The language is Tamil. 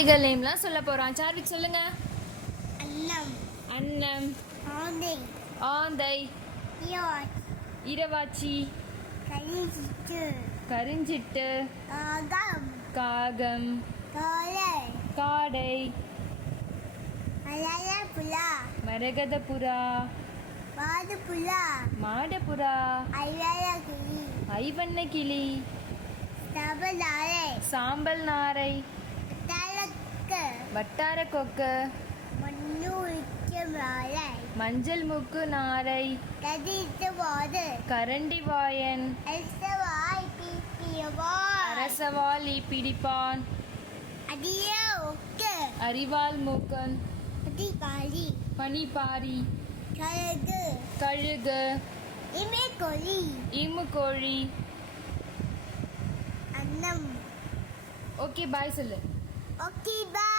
பறவைகள் நேம்லாம் சொல்ல போறான். சார்விக் சொல்லுங்க. அன்னம், அன்னம், ஆந்தை, ஆந்தை, இரவாச்சி, கரிஞ்சிட்டு, கருஞ்சிட்டு, காகம், காகம், காளை, காடை, மலையப்புறா, மரகதபுறா, மாதுப்புறா, மாடபுறா, ஐவரகிளி, ஐவண்ணக்கிளி, தபலாரை, சாம்பல் நாரை, தலக்கு, வட்டார கொக்கு, மண்ணூரிக்கு மாலை, மஞ்சள் மூக்கு நாரை, கதித்து போது, கரண்டி வாயன், எல்சவாய் பிபியவாய், அரசவாளி பிடிப்பான், அதிய ஒக்கு, அரிவாள் மூக்கன், அதிகாரி, பனிப்பாரி, கழுகு, கழுகு, இமைக்கொலி, ஈமுக்கோழி. அன்னம். ஓகே பாய் சொல்லு. Okay bye.